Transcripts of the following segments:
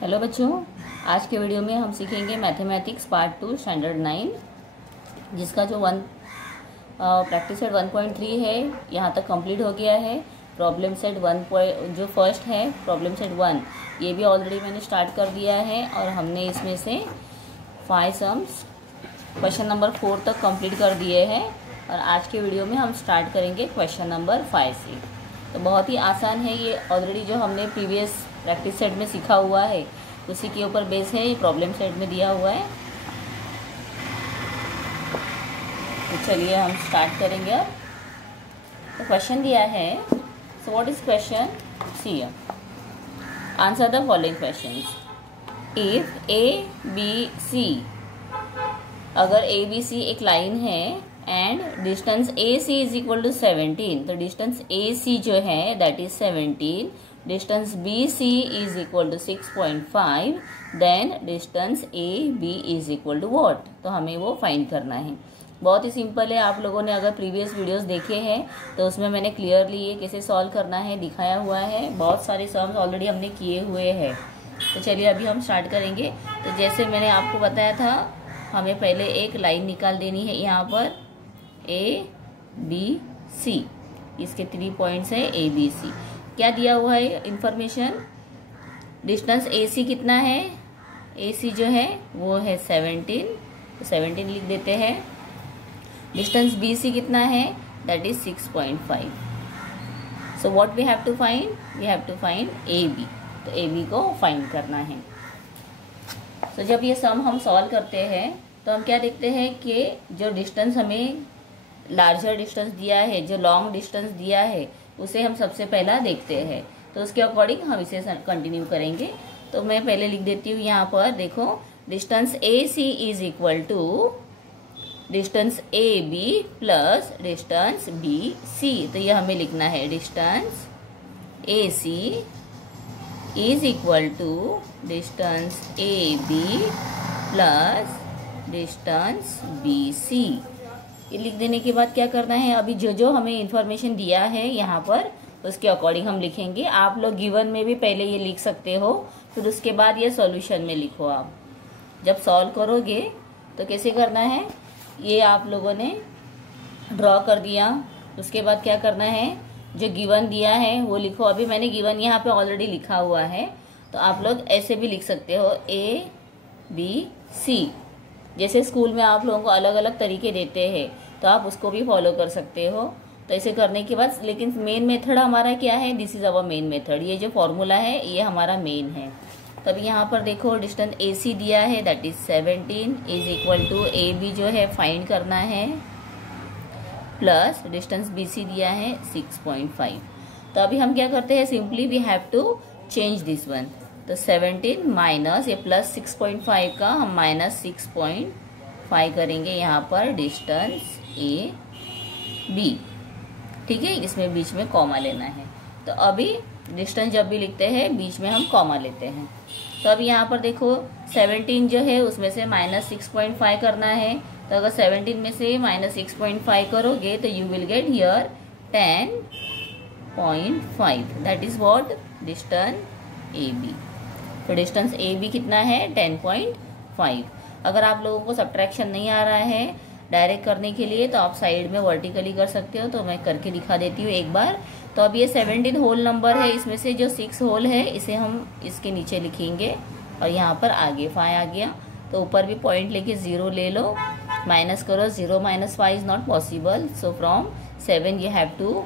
Hello बच्चों, आज के वीडियो में हम सीखेंगे मैथमेटिक्स पार्ट 2 स्टैंडर्ड 9, जिसका जो प्रैक्टिस सेट 1.3 है यहाँ तक कंप्लीट हो गया है। प्रॉब्लम सेट 1 जो फर्स्ट है प्रॉब्लम सेट 1 ये भी ऑलरेडी मैंने स्टार्ट कर दिया है और हमने इसमें से 5 सम्स क्वेश्चन नंबर 4 तक कंप्लीट कर दिए हैं। और आज के वीडियो में हम स्टार्ट करेंगे क्वेश्चन नंबर 5 से। तो बहुत ही आसान है, ये ऑलरेडी जो हमने प्रीवियस प्रैक्टिस सेट में सीखा हुआ है उसी के ऊपर बेस है, ये प्रॉब्लम सेट में दिया हुआ है। तो चलिए हम स्टार्ट करेंगे अब। तो क्वेश्चन दिया है, so what is question, see answer the following questions. If A B C, अगर ए बी सी एक लाइन है and distance A C is equal to 17, तो डिस्टेंस ए सी जो है that is 17, distance B C is equal to 6.5, then distance A B is equal to what. तो हमें वो find करना है। बहुत ही सिंपल है। आप लोगों ने अगर प्रीवियस वीडियोस देखे हैं तो उसमें मैंने क्लियरली ये कैसे सॉल्व करना है दिखाया हुआ है। बहुत सारे सम्स ऑलरेडी हमने किए हुए हैं। तो चलिए अभी हम स्टार्ट करेंगे। तो जैसे मैंने आपको बताया था, हमें पहले एक लाइन निकाल देनी है यहाँ पर ए बी सी, इसके 3 पॉइंट्स है ए बी सी। क्या दिया हुआ है इंफॉर्मेशन, डिस्टेंस ए सी कितना है, ए सी जो है वो है 17, तो 17 लिख देते हैं। डिस्टेंस बी सी कितना है, that is 6.5। So what we have to find, we have to find A B. तो ए बी को फाइंड करना है। तो जब ये सम हम सॉल्व करते हैं तो हम क्या देखते हैं कि जो डिस्टेंस हमें लार्जर डिस्टेंस दिया है, जो लॉन्ग डिस्टेंस दिया है, उसे हम सबसे पहला देखते हैं। तो उसके अकॉर्डिंग हम इसे कंटिन्यू करेंगे। तो मैं पहले लिख देती हूँ यहाँ पर, देखो distance A C is equal to distance A B plus distance B C. तो ये हमें लिखना है, distance A C is equal to distance A B plus distance B C. ये लिख देने के बाद क्या करना है, अभी जो जो हमें इंफॉर्मेशन दिया है यहाँ पर उसके अकॉर्डिंग हम लिखेंगे। आप लोग गिवन में भी पहले ये लिख सकते हो, फिर उसके बाद ये सॉल्यूशन में लिखो। आप जब सॉल्व करोगे तो कैसे करना है, ये आप लोगों ने ड्रॉ कर दिया। उसके बाद क्या करना है, जो गिवन दिया है वो लिखो। अभी मैंने गिवन यहाँ पे ऑलरेडी लिखा हुआ है, तो आप लोग ऐसे भी लिख सकते हो, ए बी सी। जैसे स्कूल में आप लोगों को अलग अलग तरीके देते हैं तो आप उसको भी फॉलो कर सकते हो। तो ऐसे करने के बाद, लेकिन मेन मेथड हमारा क्या है, this is our main method. ये जो फॉर्मूला है ये हमारा मेन है। तब यहाँ पर देखो डिस्टेंस ए सी दिया है that is 17 is equal to A B जो है फाइंड करना है, प्लस डिस्टेंस बी सी दिया है 6.5। तो अभी हम क्या करते हैं, simply we have to change this one. तो 17 माइनस ये प्लस 6.5 का हम माइनस 6.5 करेंगे यहाँ पर डिस्टेंस ए बी। ठीक है, इसमें बीच में कॉमा लेना है। तो अभी डिस्टेंस जब भी लिखते हैं बीच में हम कॉमा लेते हैं। तो अभी यहाँ पर देखो 17 जो है उसमें से माइनस 6.5 करना है। तो अगर 17 में से माइनस 6.5 करोगे तो you will get here 10.5, that is what distance A B. तो डिस्टेंस ए बी कितना है, 10.5। अगर आप लोगों को सब्ट्रैक्शन नहीं आ रहा है डायरेक्ट करने के लिए तो आप साइड में वर्टिकली कर सकते हो। तो मैं करके दिखा देती हूँ एक बार। तो अब ये 17 होल नंबर है, इसमें से जो 6 होल है इसे हम इसके नीचे लिखेंगे और यहाँ पर आगे 5 आ गया। तो ऊपर भी पॉइंट लेके 0 ले लो, माइनस करो। 0 minus 5 is not possible, so from 7 you have to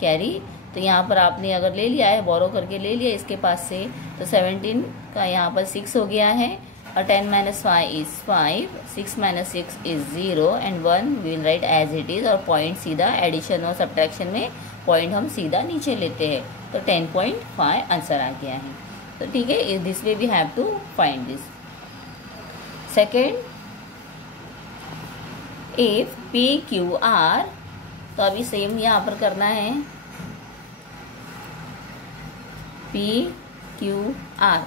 carry. तो यहाँ पर आपने अगर ले लिया है, बोरो करके ले लिया इसके पास से, तो 17 का यहाँ पर 6 हो गया है और 10 minus 5 is 5, 6 minus 6 is 0 and 1 we will write as it is. और पॉइंट सीधा एडिशन और सब्ट्रैक्शन में पॉइंट हम सीधा नीचे लेते हैं। तो 10.5 आंसर आ गया है। तो ठीक है, this way we have to find this. Second, if P Q R, तो अभी सेम यहाँ पर करना है, पी क्यू आर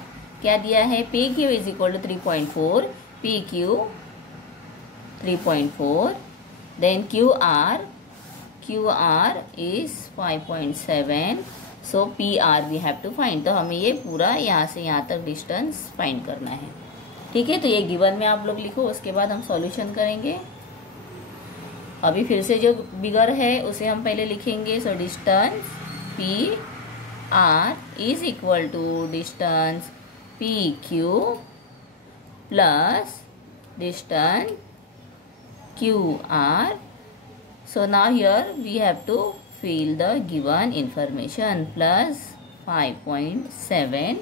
क्या दिया है, P Q is equal to 3.4, P Q 3.4, then Q R is 5.7, so P R we have to find. तो हमें ये पूरा यहाँ से यहाँ तक डिस्टेंस फाइंड करना है। ठीक है, तो ये गिवन में आप लोग लिखो, उसके बाद हम सॉल्यूशन करेंगे। अभी फिर से जो बिगर है उसे हम पहले लिखेंगे। So distance P R is equal to distance P Q plus distance Q R. So now here we have to fill the given information plus 5.7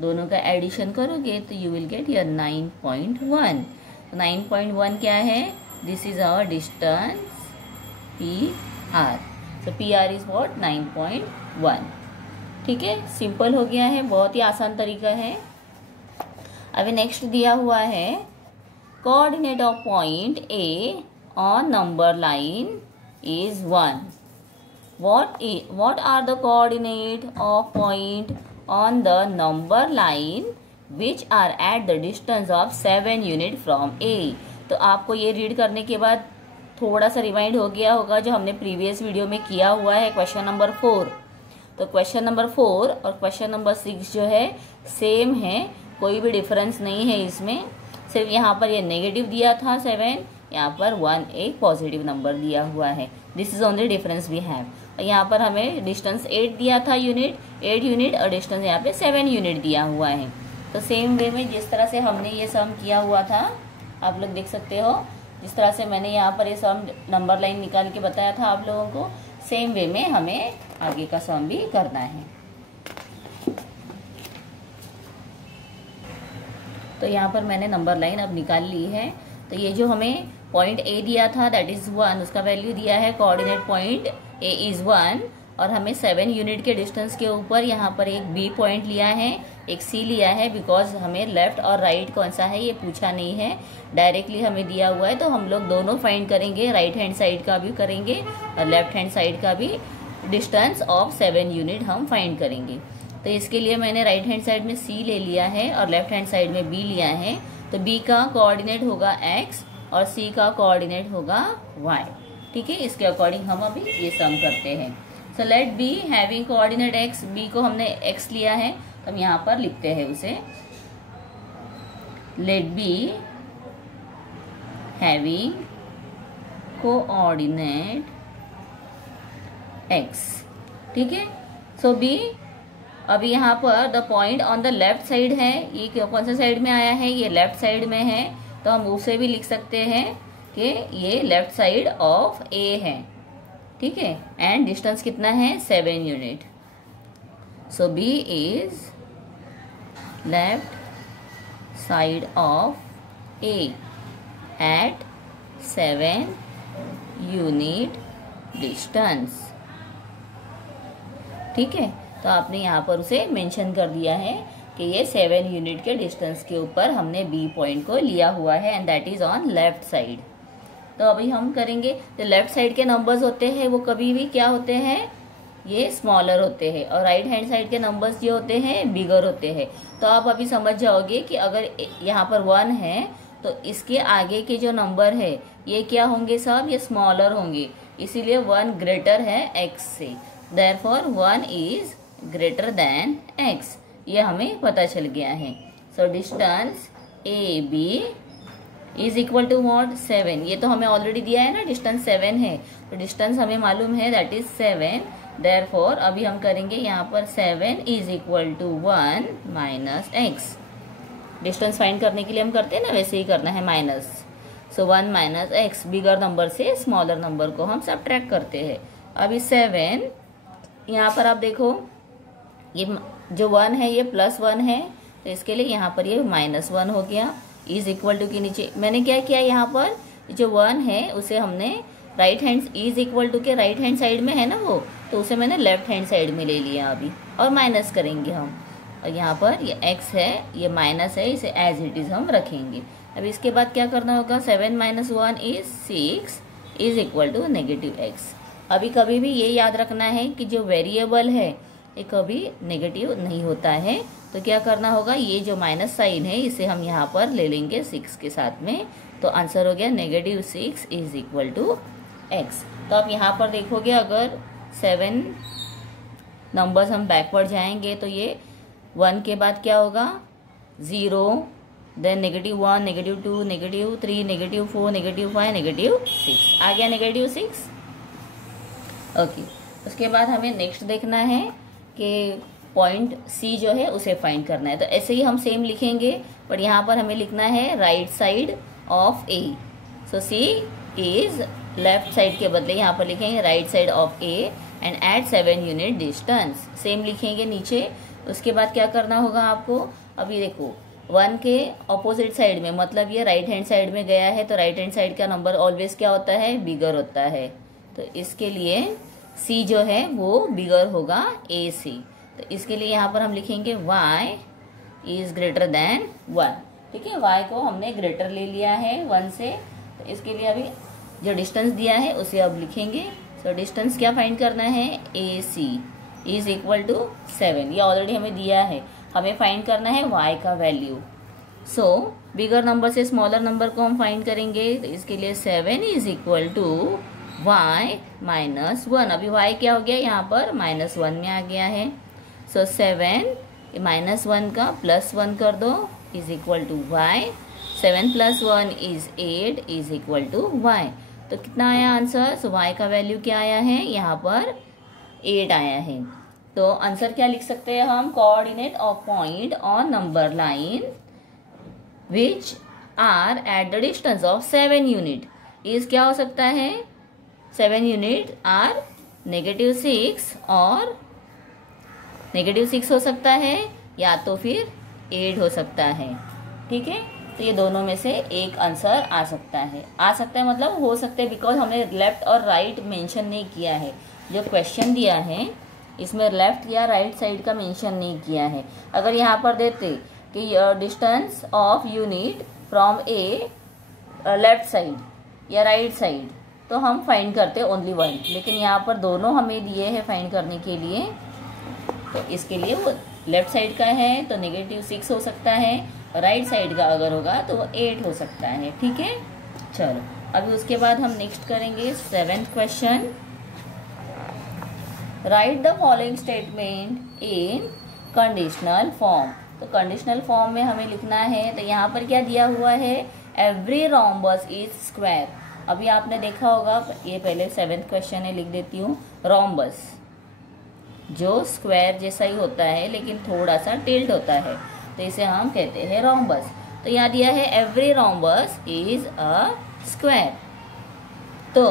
दोनों का एडिशन करोगे तो you will get your 9.1। तो 9.1 क्या है? This is our distance PR। So PR is what? 9.1। ठीक है, simple हो गया है, बहुत ही आसान तरीका है। अभी नेक्स्ट दिया हुआ है coordinate of point A on number line is 1। What are the coordinate of point on the number line which are at the distance of 7 unit from A। तो आपको ये रीड करने के बाद थोड़ा सा रिवाइंड हो गया होगा जो हमने प्रीवियस वीडियो में किया हुआ है क्वेश्चन नंबर 4। तो क्वेश्चन नंबर 4 और क्वेश्चन नंबर 6 जो है सेम है, कोई भी डिफरेंस नहीं है इसमें। सिर्फ यहाँ पर ये नेगेटिव दिया था 7, यहाँ पर 1 एक पॉजिटिव नंबर दिया हुआ है। This is only difference we have. यहाँ पर हमें डिस्टेंस 8 दिया था यूनिट, 8 यूनिट, और डिस्टेंस यहाँ पे 7 यूनिट दिया हुआ है। तो सेम वे में जिस तरह से हमने ये सम किया हुआ था, आप लोग देख सकते हो, जिस तरह से मैंने यहाँ पर ये सम नंबर लाइन निकाल के बताया था आप लोगों को, सेम वे में हमें आगे का सम भी करना है। तो यहाँ पर मैंने नंबर लाइन अब निकाल ली है। तो ये जो हमें पॉइंट ए दिया था दैट इज 1, उसका वैल्यू दिया है कोऑर्डिनेट पॉइंट ए इज 1, और हमें 7 यूनिट के डिस्टेंस के ऊपर यहाँ पर एक बी पॉइंट लिया है, एक सी लिया है, बिकॉज हमें लेफ्ट और राइट कौन सा है ये पूछा नहीं है, डायरेक्टली हमें दिया हुआ है। तो हम लोग दोनों फाइंड करेंगे, राइट हैंड साइड का भी करेंगे और लेफ्ट हैंड साइड का भी डिस्टेंस ऑफ 7 यूनिट हम फाइंड करेंगे। तो इसके लिए मैंने राइट हैंड साइड में सी ले लिया है और लेफ्ट हैंड साइड में बी लिया है। तो बी का कोऑर्डिनेट होगा एक्स और सी का कोऑर्डिनेट होगा वाई। ठीक है, इसके अकॉर्डिंग हम अभी ये सम करते हैं। So let B having coordinate X, B को हमने एक्स लिया है तो हम यहाँ पर लिखते हैं उसे, let B having coordinate X. ठीक है, सो बी अभी यहाँ पर the point on the left side है, ये कौन सा साइड में आया है? ये लेफ्ट साइड में है, तो हम उसे भी लिख सकते हैं कि ये लेफ्ट साइड ऑफ ए है। ठीक है, एंड डिस्टेंस कितना है? 7 unit. So B is left side of A at 7 unit distance. ठीक है, तो आपने यहाँ पर उसे मेंशन कर दिया है कि ये 7 यूनिट के डिस्टेंस के ऊपर हमने बी पॉइंट को लिया हुआ है and that is on left side. तो अभी हम करेंगे, तो लेफ्ट साइड के नंबर्स होते हैं वो कभी भी क्या होते हैं? ये स्मॉलर होते हैं, और राइट हैंड साइड के नंबर्स जो होते हैं बिगर होते हैं। तो आप अभी समझ जाओगे कि अगर यहाँ पर 1 है तो इसके आगे के जो नंबर है ये क्या होंगे? सब ये स्मॉलर होंगे, इसीलिए 1 ग्रेटर है x से, therefore 1 is greater than x। ये हमें पता चल गया है। So distance A B is equal to what? 7। ये तो हमें ऑलरेडी दिया है ना, डिस्टेंस 7 है, तो डिस्टेंस हमें मालूम है दैट इज 7। देयरफॉर अभी हम करेंगे यहाँ पर 7 is equal to 1 minus X. Distance find करने के लिए हम करते हैं ना, वैसे ही करना है माइनस। सो 1 माइनस एक्स, बिगर नंबर से स्मॉलर नंबर को हम सब्ट्रैक्ट करते हैं। अभी 7 यहाँ पर आप देखो, ये जो 1 है ये +1 है, तो इसके लिए यहाँ पर ये -1 हो गया। इज इक्वल टू के नीचे मैंने क्या किया, यहाँ पर जो 1 है उसे हमने right hand, is equal to के राइट हैंड साइड में है ना वो, तो उसे मैंने लेफ्ट हैंड साइड में ले लिया अभी, और माइनस करेंगे हम। और यहाँ पर ये x है, ये माइनस है, इसे एज इट इज हम रखेंगे। अब इसके बाद क्या करना होगा? 7 - 1 is 6 is equal to -x। अभी कभी भी ये याद रखना है कि जो वेरिएबल है ये कभी नेगेटिव नहीं होता है, तो क्या करना होगा? ये जो माइनस साइन है इसे हम यहाँ पर ले लेंगे 6 के साथ में, तो आंसर हो गया -6 इज इक्वल टू x। तो आप यहाँ पर देखोगे अगर 7 नंबर्स हम बैकवर्ड जाएंगे तो ये 1 के बाद क्या होगा 0, देन -1, -2, -3, -4, -5, -6 आ गया -6। ओके, उसके बाद हमें नेक्स्ट देखना है कि पॉइंट सी जो है उसे फाइंड करना है। तो ऐसे ही हम सेम लिखेंगे, पर यहाँ पर हमें लिखना है right side of A. So C is left side के बदले यहाँ पर लिखेंगे right side of A and at 7 unit distance. Same लिखेंगे नीचे। उसके बाद क्या करना होगा आपको, अभी देखो 1 के ऑपोजिट साइड में, मतलब ये राइट हैंड साइड में गया है, तो राइट हैंड साइड का नंबर ऑलवेज क्या होता है, बिगर होता है। तो इसके लिए सी जो है वो बिगर होगा ए सी। तो इसके लिए यहाँ पर हम लिखेंगे y इज ग्रेटर देन 1। ठीक है, y को हमने ग्रेटर ले लिया है 1 से, तो इसके लिए अभी जो डिस्टेंस दिया है उसे अब लिखेंगे। सो डिस्टेंस क्या फाइंड करना है, ए सी इज इक्वल टू 7। ये ऑलरेडी हमें दिया है, हमें फाइंड करना है y का वैल्यू। सो बिगर नंबर से स्मॉलर नंबर को हम फाइंड करेंगे, तो इसके लिए 7 इज इक्वल टू y -1। अभी y क्या हो गया, यहाँ पर -1 में आ गया है। सो 7 -1 का +1 कर दो is equal to y। 7 + 1 is 8 is equal to y। तो कितना आया आंसर, सो y का वैल्यू क्या आया है, यहाँ पर 8 आया है। तो आंसर क्या लिख सकते हैं हम, coordinate of point on number line which are at the distance of 7 unit इज क्या हो सकता है, 7 यूनिट आर -6 और -6 हो सकता है, या तो फिर 8 हो सकता है। ठीक है, तो ये दोनों में से एक आंसर आ सकता है। आ सकता है मतलब हो सकता है, बिकॉज हमने लेफ्ट और राइट मेंशन नहीं किया है। जो क्वेश्चन दिया है इसमें लेफ्ट या राइट साइड का मेंशन नहीं किया है। अगर यहाँ पर देते कि distance of unit from A left side या राइट साइड, तो हम फाइंड करते ओनली 1, लेकिन यहाँ पर दोनों हमें दिए हैं फाइंड करने के लिए। तो इसके लिए वो लेफ्ट साइड का है तो -6 हो सकता है, राइट साइड का अगर होगा तो वो 8 हो सकता है। ठीक है, चलो अभी उसके बाद हम नेक्स्ट करेंगे 7th question. Right the following statement in conditional form. तो कंडीशनल फॉर्म में हमें लिखना है, तो यहाँ पर क्या दिया हुआ है, एवरी रोम्बस इज स्क्वायर। अभी आपने देखा होगा, ये पहले 7th क्वेश्चन है, लिख देती हूँ। रोम्बस जो स्क्वायर जैसा ही होता है लेकिन थोड़ा सा टिल्ट होता है, तो इसे हम कहते हैं रोम्बस। तो यहाँ दिया है every rhombus is a square. तो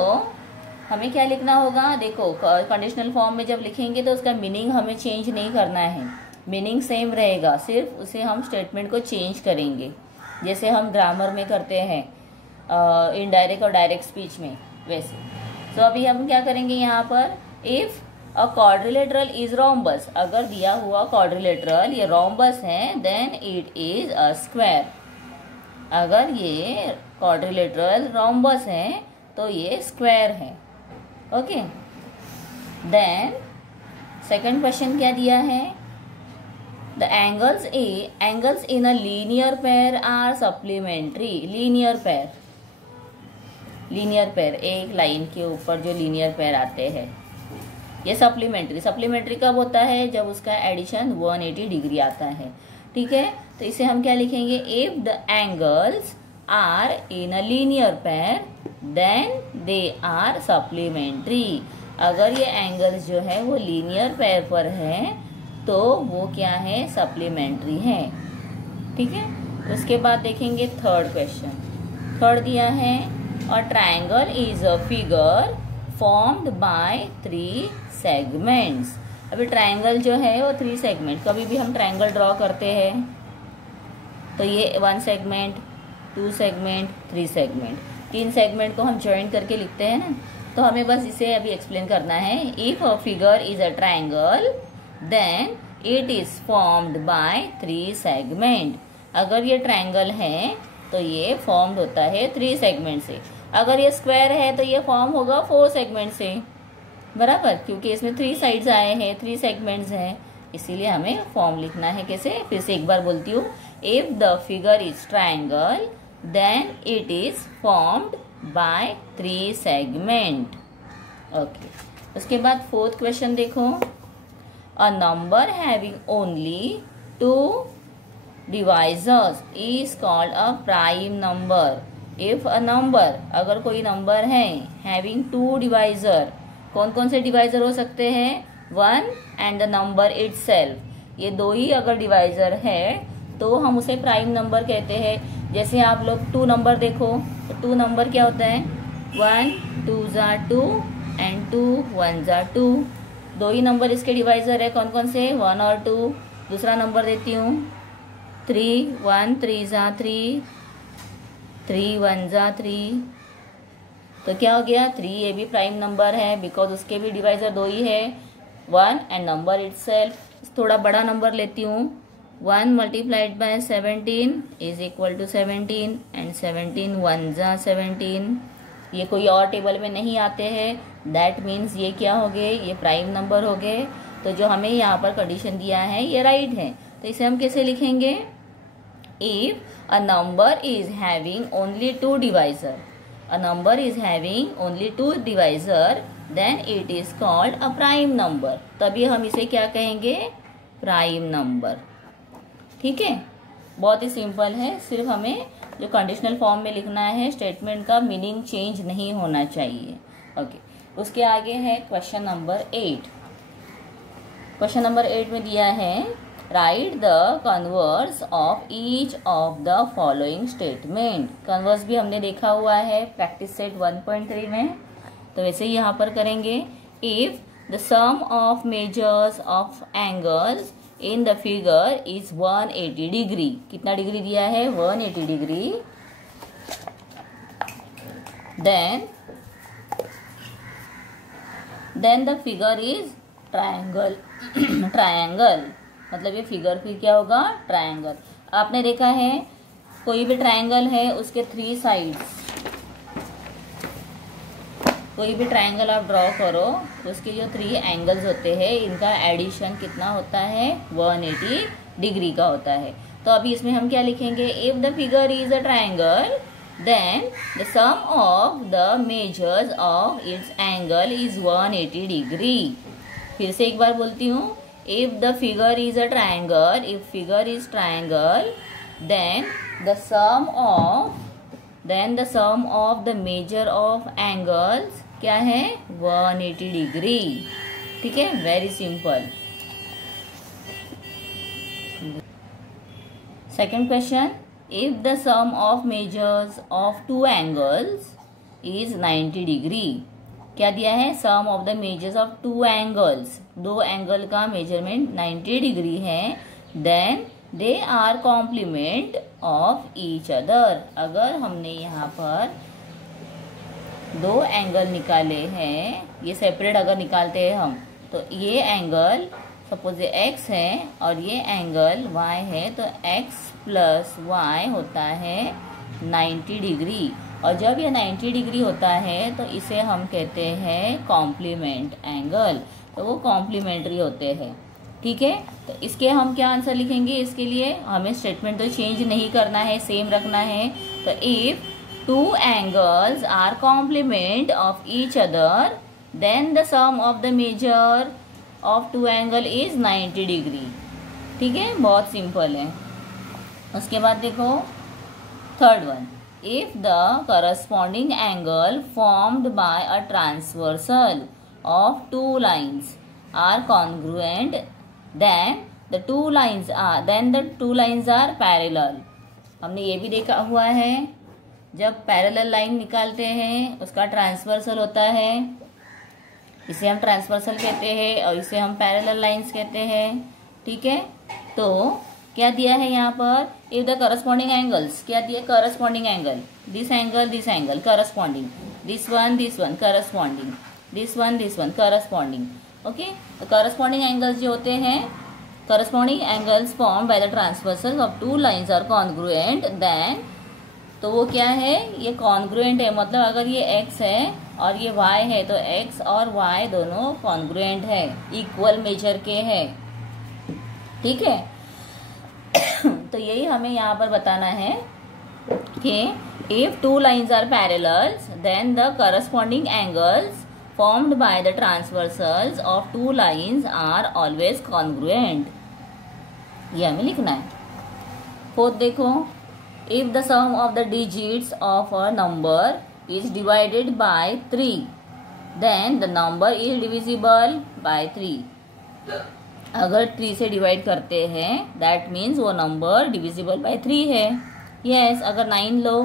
हमें क्या लिखना होगा, देखो कंडीशनल फॉर्म में जब लिखेंगे तो उसका मीनिंग हमें चेंज नहीं करना है, मीनिंग सेम रहेगा, सिर्फ उसे हम स्टेटमेंट को चेंज करेंगे, जैसे हम ग्रामर में करते हैं इनडायरेक्ट और डायरेक्ट स्पीच में वैसे। तो अभी हम क्या करेंगे यहाँ पर, if a quadrilateral is rhombus, अगर दिया हुआ क्वाड्रिलेटरल ये रोम्बस है, then it is a square. अगर ये क्वाड्रिलेटरल रोम्बस है तो ये स्क्वायर है। ओके, देन सेकंड क्वेश्चन क्या दिया है, the angles in a linear pair are supplementary. Linear pair एक लाइन के ऊपर जो लीनियर पेयर आते हैं ये सप्लीमेंट्री कब होता है, जब उसका एडिशन 180 डिग्री आता है। ठीक है, तो इसे हम क्या लिखेंगे, if the angles are in a linear pair then they are supplementary. अगर ये एंगल्स जो है वो लीनियर पेयर पर है तो वो क्या है, सप्लीमेंट्री है। ठीक है, उसके बाद देखेंगे थर्ड क्वेश्चन। थर्ड दिया है, a triangle is a figure formed by 3 segments. अभी ट्रायंगल जो है वो 3 सेगमेंट, कभी भी हम ट्रायंगल ड्रॉ करते हैं तो ये 1 सेगमेंट, 2 सेगमेंट, 3 सेगमेंट, 3 सेगमेंट को हम ज्वाइन करके लिखते हैं ना। तो हमें बस इसे अभी एक्सप्लेन करना है। If a figure is a triangle then it is formed by 3 segment. अगर ये ट्रायंगल है तो ये फॉर्म्ड होता है 3 सेगमेंट से। अगर ये स्क्वायर है तो ये फॉर्म होगा 4 सेगमेंट से, बराबर, क्योंकि इसमें 3 साइड्स आए हैं, 3 सेगमेंट्स हैं, इसीलिए हमें फॉर्म लिखना है कैसे। फिर से एक बार बोलती हूँ, if the figure is triangle then it is formed by 3 segment. Okay, उसके बाद 4th क्वेश्चन देखो, a number having only 2 divisors is called a prime number. If a number, अगर कोई नंबर है हैविंग 2 डिवाइजर, कौन कौन से डिवाइजर हो सकते हैं? 1 एंड द नंबर इटसेल्फ, ये 2 ही अगर डिवाइजर है तो हम उसे प्राइम नंबर कहते हैं। जैसे आप लोग 2 नंबर देखो तो 2 नंबर क्या होता है? 1 2 ज़ा 2 एंड 2 1 ज़ा 2, 2 ही नंबर इसके डिवाइजर है। कौन कौन से? 1 और 2। दूसरा नंबर देती हूँ 3, 1 3 ज़ा 3, 3 1 ज़ा 3, तो क्या हो गया? 3 ये भी प्राइम नंबर है बिकॉज उसके भी डिवाइजर 2 ही है, 1 एंड नंबर इटसेल्फ। थोड़ा बड़ा नंबर लेती हूँ, 1 multiplied by 17 is equal to 17 and 17 1 ज़ा 17। ये कोई और टेबल में नहीं आते हैं, दैट मीन्स ये क्या हो गए? ये प्राइम नंबर हो गए। तो जो हमें यहाँ पर कंडीशन दिया है ये राइट है। तो इसे हम कैसे लिखेंगे? If a number is having only 2 divisor, a number is having only 2 divisor, then it is called a prime number। तभी हम इसे क्या कहेंगे? Prime number. ठीक है, बहुत ही सिंपल है, सिर्फ हमें जो कंडीशनल फॉर्म में लिखना है, स्टेटमेंट का मीनिंग चेंज नहीं होना चाहिए। ओके, उसके आगे है क्वेश्चन नंबर 8। क्वेश्चन नंबर 8 में दिया है right the converse of each of the following statement. Converse भी हमने देखा हुआ है प्रैक्टिस सेट 1.3 में, तो वैसे ही यहाँ पर करेंगे। If the sum of measures of angles in the figure is 180 degree, कितना डिग्री दिया है? 180 degree, then the figure is triangle. Triangle मतलब ये फिगर फिर क्या होगा? ट्रायंगल। आपने देखा है कोई भी ट्रायंगल है उसके 3 साइड्स, कोई भी ट्रायंगल आप ड्रॉ करो तो उसके जो 3 एंगल्स होते हैं इनका एडिशन कितना होता है? 180 डिग्री का होता है। तो अभी इसमें हम क्या लिखेंगे? If the figure is a triangle then the sum of the measures of its angle is 180 degree. फिर से एक बार बोलती हूँ, if the figure is a triangle, if figure is triangle, then the sum of the measure of angles क्या है? 180 degree. ठीक है, very simple. Second question, if the sum of measures of 2 angles is 90 degree, क्या दिया है? Sum of the measures of 2 angles, 2 angle का measurement 90 degree है, then they are complement of each other. अगर हमने यहाँ पर 2 एंगल निकाले हैं, ये सेपरेट अगर निकालते हैं हम, तो ये एंगल सपोज ये x है और ये एंगल y है, तो x प्लस y होता है 90 डिग्री। और जब ये 90 डिग्री होता है तो इसे हम कहते हैं कॉम्प्लीमेंट एंगल, तो वो कॉम्प्लीमेंट्री होते हैं। ठीक है, तो इसके हम क्या आंसर लिखेंगे? इसके लिए हमें स्टेटमेंट तो चेंज नहीं करना है, सेम रखना है। तो if 2 angles are complement of each other then the sum of the measure of 2 angle is 90 degree. ठीक है, बहुत सिंपल है। उसके बाद देखो third one, if the corresponding angle formed by a transversal of 2 lines are congruent, then the 2 lines are parallel। हमने ये भी देखा हुआ है, जब पैरेलल लाइन निकालते हैं उसका ट्रांसवर्सल होता है, इसे हम ट्रांसवर्सल कहते हैं और इसे हम पैरेलल लाइंस कहते हैं। ठीक है, तो क्या दिया है यहाँ पर? इफ द करस्पॉन्डिंग एंगल्स, क्या दिया? Corresponding angle, this angle corresponding, this one corresponding, this one corresponding. Okay, तो करस्पॉन्डिंग एंगल्स जो होते हैं, corresponding angles form by the transversal of 2 lines are congruent, then तो वो क्या है? ये कॉन्ग्रुएंट है, मतलब अगर ये x है और ये y है तो x और y दोनों कॉन्ग्रुएंट है, इक्वल मेजर के है। ठीक है, तो यही हमें यहाँ पर बताना है कि if 2 lines are parallel then the corresponding angles formed by the transversals of two lines are always congruent. ये हमें लिखना है. फोर्थ देखो, if the sum of the digits of a number is divided by 3, then the number is divisible by 3. अगर 3 से divide करते हैं that means वो नंबर डिविजिबल बाय 3 है. यस, अगर 9 लो,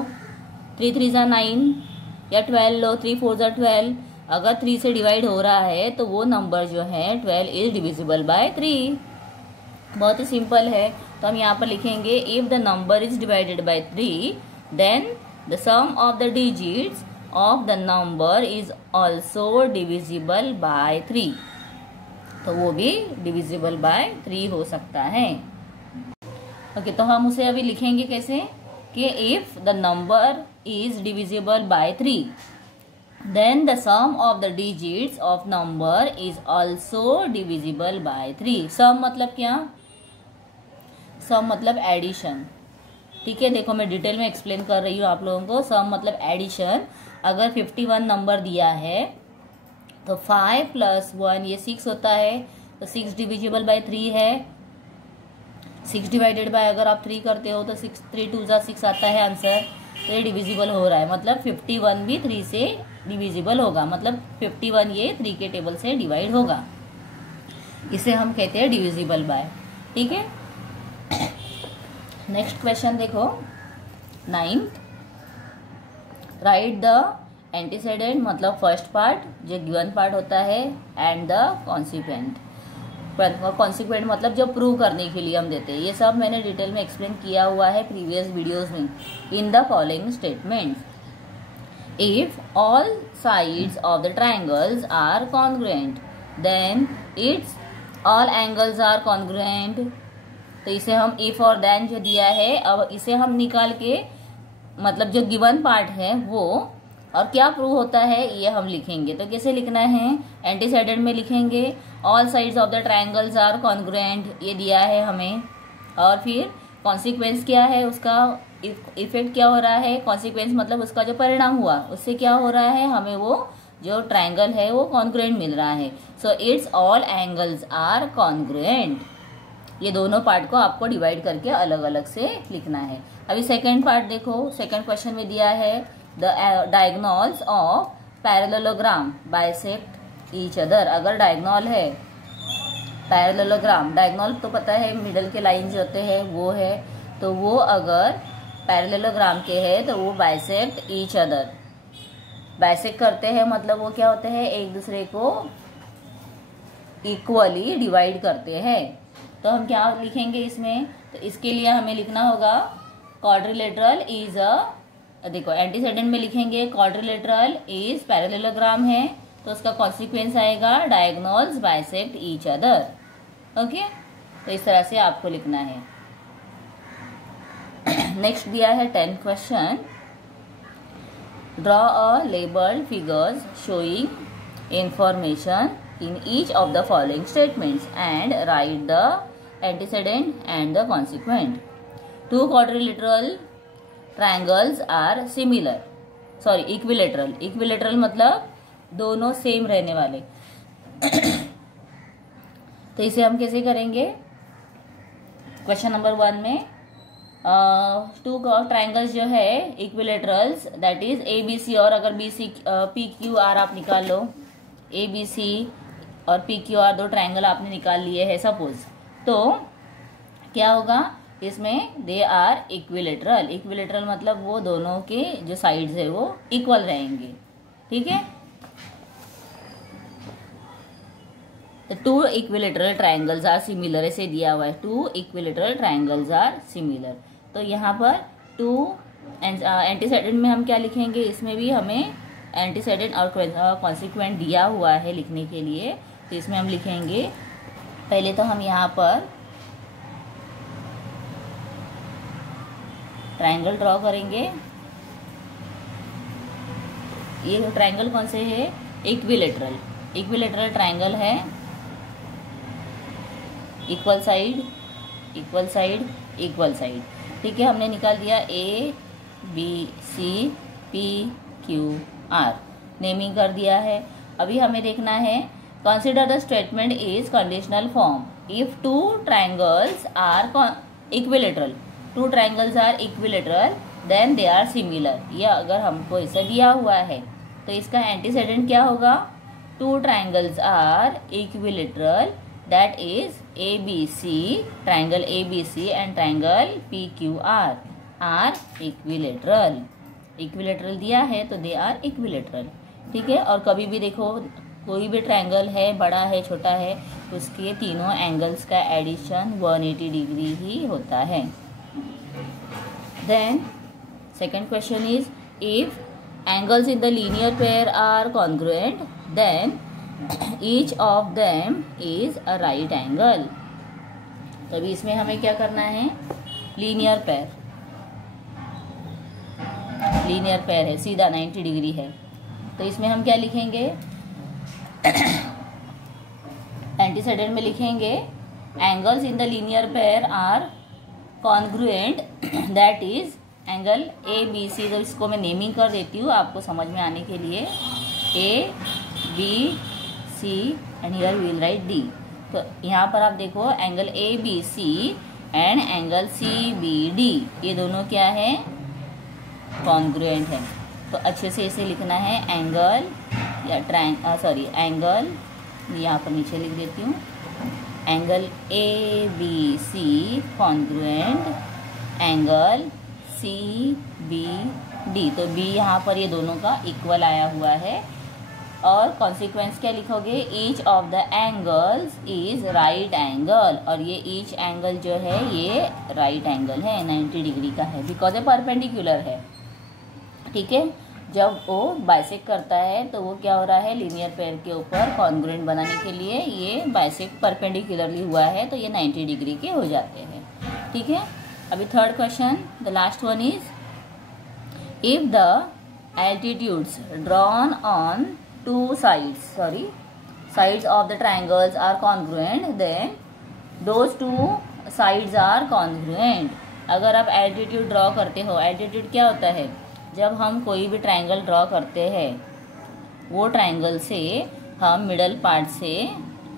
3 3 ज़ा 9, या 12 लो, 3 4 ज़ा 12, अगर 3 से डिवाइड हो रहा है तो वो नंबर जो है 12 इज डिविजिबल बाय 3. बहुत ही सिंपल है. तो हम यहाँ पर लिखेंगे if the number is divided by 3 then the sum of the digits of the number is also divisible by 3. तो वो भी डिविजिबल बाय 3 हो सकता है. ओके, तो हम उसे अभी लिखेंगे कैसे कि if the number is divisible by 3 then the sum of the digits of number is also divisible by 3. Sum मतलब क्या? सम मतलब एडिशन. ठीक है, देखो मैं डिटेल में एक्सप्लेन कर रही हूँ आप लोगों को. सम मतलब एडिशन. अगर 51 नंबर दिया है तो 5 + 1 ये 6 होता है, तो 6 डिविजिबल बाय 3 है. 6 डिवाइडेड बाय अगर आप 3 करते हो तो 6 3 2 ज़ा 6 आता है आंसर. तो ये डिविजिबल हो रहा है, मतलब 51 भी 3 से डिविजिबल होगा, मतलब 51 ये 3 के टेबल से डिवाइड होगा. इसे हम कहते हैं डिविजिबल बाय. ठीक है, नेक्स्ट क्वेश्चन देखो 9th. राइट द एंटीसेडेंट मतलब फर्स्ट पार्ट जो गिवन पार्ट होता है एंड द कॉन्सिक्वेंट. कॉन्सिक्वेंट मतलब जो प्रूव करने के लिए हम देते हैं. ये सब मैंने डिटेल में एक्सप्लेन किया हुआ है प्रीवियस वीडियोस में. In the following statements, if all sides of the triangles are congruent then its all angles are congruent. तो इसे हम इफ और देन जो दिया है, अब इसे हम निकाल के मतलब जो गिवन पार्ट है वो और क्या प्रूव होता है ये हम लिखेंगे. तो कैसे लिखना है? एंटीसेडेंट में लिखेंगे all sides of the triangles are congruent, ये दिया है हमें. और फिर कॉन्सिक्वेंस क्या है, उसका इफेक्ट क्या हो रहा है. कॉन्सिक्वेंस मतलब उसका जो परिणाम हुआ उससे क्या हो रहा है, हमें वो जो ट्रायंगल है वो कॉन्ग्रुएंट मिल रहा है. So its all angles are congruent. ये दोनों पार्ट को आपको डिवाइड करके अलग अलग से लिखना है. अभी सेकेंड पार्ट देखो. सेकेंड क्वेश्चन में दिया है the diagonals of parallelogram bisect each other. अगर डायगोनल है, पैरेललोग्राम, डायगोनल तो पता है मिडल के लाइन जो होते हैं वो है, तो वो अगर पैरेललोग्राम के है तो वो बाइसेक्ट ईच अदर. बाइसेक्ट करते हैं मतलब वो क्या होते हैं, एक दूसरे को इक्वली डिवाइड करते हैं. तो हम क्या लिखेंगे इसमें? तो इसके लिए हमें लिखना होगा क्वाड्रिलेटरल इज अ, देखो एंटीसेडेंट में लिखेंगे क्वाड्रिलेटरल इज पैरेललोग्राम है, तो उसका कॉन्सिक्वेंस आएगा diagonals bisect each other. Okay, तो इस तरह से आपको लिखना है. नेक्स्ट दिया है 10th question. Draw a labelled figures showing information in each of the following statements and write the antecedent and the consequent. Two quadrilateral triangles are similar, sorry equilateral. equilateral मतलब दोनों सेम रहने वाले. तो इसे हम कैसे करेंगे? क्वेश्चन नंबर 1 में टू ट्राइंगल्स जो है equilaterals that is A B C, और अगर B C P Q R आप निकाल लो, ए बी सी और पी क्यू आर दो ट्राइंगल आपने निकाल लिए है सपोज, तो क्या होगा इसमें? They are equilateral. इक्विलेटरल मतलब वो दोनों के जो साइड्स है वो इक्वल रहेंगे. ठीक है, तो two equilateral triangles are similar ऐसे दिया हुआ है. Two equilateral triangles are similar. तो यहाँ पर टू एंटीसेडेंट में हम क्या लिखेंगे? इसमें भी हमें एंटीसेडेंट और कॉन्सिक्वेंट दिया हुआ है लिखने के लिए. तो इसमें हम लिखेंगे, पहले तो हम यहाँ पर ट्रायंगल ड्रॉ करेंगे. ये ट्रायंगल कौन से है? इक्विलेटरल. इक्विलेटरल ट्रायंगल है, equal side equal side equal side. ठीक है, हमने निकाल दिया A B C P Q R, naming कर दिया है. अभी हमें देखना है consider the statement is conditional form. If two triangles are equilateral, two triangles are equilateral then they are similar. ये अगर हमको ऐसा दिया हुआ है तो इसका एंटीसेडेंट क्या होगा? Two triangles are equilateral that is ABC, triangle ABC and triangle PQR are equilateral. Equilateral दिया है तो दे आर इक्विलेटरल। ठीक है, और कभी भी देखो कोई भी ट्राइंगल है, बड़ा है छोटा है, उसके तीनों एंगल्स का एडिशन 180 डिग्री ही होता है। Then second question is if angles in the linear pair are congruent then each of them is a right angle. तभी इसमें हमें क्या करना है? लीनियर पेयर, लीनियर पेयर है, सीधा 90 डिग्री है, तो इसमें हम क्या लिखेंगे? एंटीसेडेंट में लिखेंगे angles in the linear pair are congruent that is angle ABC। तो इसको मैं नेमिंग कर देती हूँ आपको समझ में आने के लिए। ABC and here we will write D। तो यहाँ पर आप देखो angle ABC and angle CBD, ये दोनों क्या है? कॉन्ग्रुएंट है। तो अच्छे से इसे लिखना है एंगल या एंगल, यहाँ पर नीचे लिख देती हूँ, angle ABC congruent angle CBD। तो B यहाँ पर ये दोनों का इक्वल आया हुआ है। और कॉन्सिक्वेंस क्या लिखोगे? Each of the angles is right angle, और ये ईच एंगल जो है ये राइट एंगल है, 90 डिग्री का है, बिकॉज ये परपेंडिकुलर है। ठीक है, जब वो बाइसेक्ट करता है तो वो क्या हो रहा है? लीनियर पेयर के ऊपर कॉन्ग्रुएंट बनाने के लिए ये बाइसेक्ट परपेंडिकुलरली हुआ है, तो ये 90 डिग्री के हो जाते हैं। ठीक है, अभी third question, the last one is if the altitudes drawn on two sides of the triangles are congruent then those two sides are congruent। अगर आप एल्टीट्यूड ड्रॉ करते हो, एल्टीट्यूड क्या होता है? जब हम कोई भी ट्राइंगल ड्रॉ करते हैं, वो ट्राइंगल से हम मिडल पार्ट से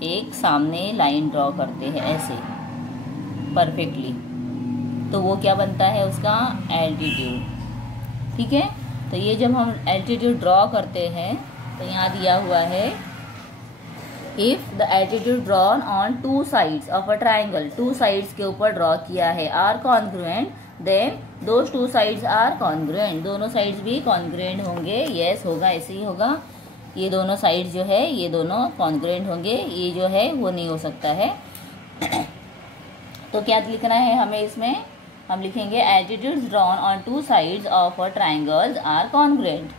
एक सामने लाइन ड्रॉ करते हैं ऐसे परफेक्टली, तो वो क्या बनता है? उसका एल्टीट्यूड। ठीक है, तो ये जब हम एल्टीट्यूड ड्रॉ करते हैं तो यहाँ दिया हुआ है if the altitude drawn on two sides of a triangle, two sides के ऊपर ड्रॉ किया है, are congruent then those two sides are congruent, दोनों साइड्स भी कॉन्ग्रुएंट होंगे। यस होगा, ऐसे ही होगा। ये दोनों साइड्स जो है ये दोनों कॉन्ग्रुएंट होंगे, ये जो है वो नहीं हो सकता है। तो क्या लिखना है हमें इसमें? हम लिखेंगे altitudes drawn on two sides of a triangles are congruent.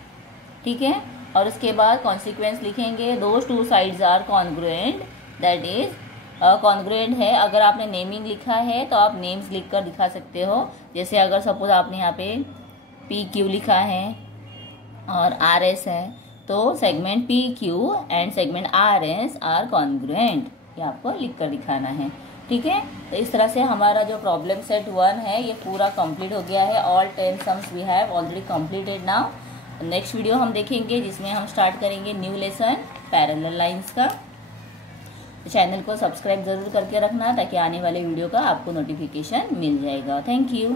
ठीक है, और उसके बाद कॉन्सिक्वेंस लिखेंगे those two sides are congruent that is congruent है। अगर आपने नेमिंग लिखा है तो आप नेम्स लिख कर दिखा सकते हो। जैसे अगर सपोज आपने यहाँ पे PQ लिखा है और RS है, तो segment PQ and segment RS are congruent, ये आपको लिख कर दिखाना है। ठीक है, तो इस तरह से हमारा जो प्रॉब्लम सेट 1 है ये पूरा कंप्लीट हो गया है। All 10 sums we have already completed now. Next video हम देखेंगे जिसमें हम स्टार्ट करेंगे न्यू लेसन पैरेलल लाइंस का। तो चैनल को सब्सक्राइब ज़रूर करके रखना ताकि आने वाले वीडियो का आपको नोटिफिकेशन मिल जाएगा। Thank you.